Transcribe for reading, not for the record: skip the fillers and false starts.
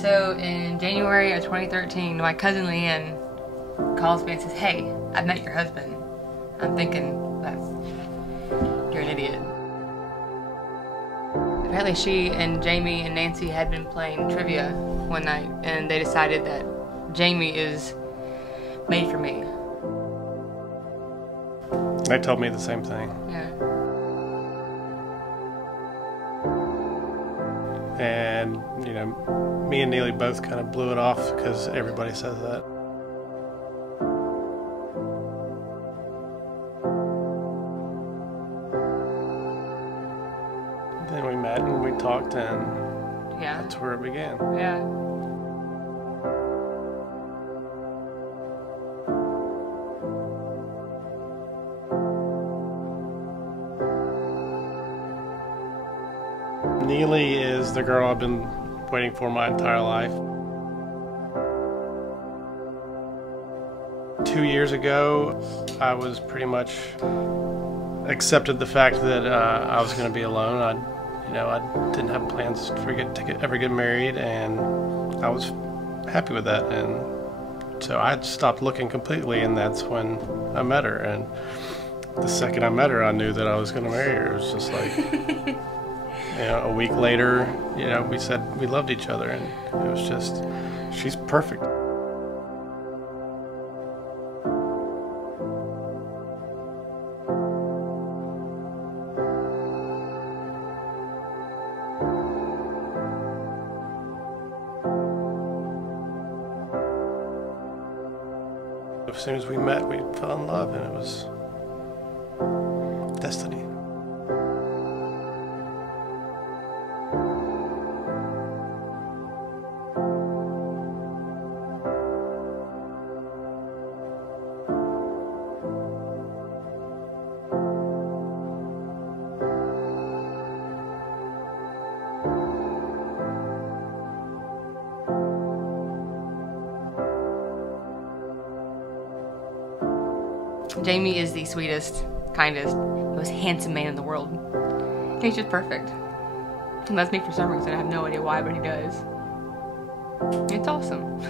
So in January of 2013, my cousin Leanne calls me and says, "Hey, I've met your husband." I'm thinking, that you're an idiot. Apparently she and Jamey and Nancy had been playing trivia one night, and they decided that Jamey is made for me. They told me the same thing. Yeah. And, you know, me and Neely both kind of blew it off because everybody says that. Then we met and we talked, and Yeah. that's where it began. Yeah. Neely is the girl I've been waiting for my entire life. 2 years ago, I was pretty much accepted the fact that I was going to be alone. I didn't have plans to ever get married, and I was happy with that. And so I stopped looking completely, and that's when I met her. And the second I met her, I knew that I was going to marry her. It was just like... You know, a week later, you know, we said we loved each other, and it was just, she's perfect. As soon as we met, we fell in love, and it was destiny. Jamey is the sweetest, kindest, most handsome man in the world. He's just perfect. He loves me for some reason. I have no idea why, but he does. It's awesome.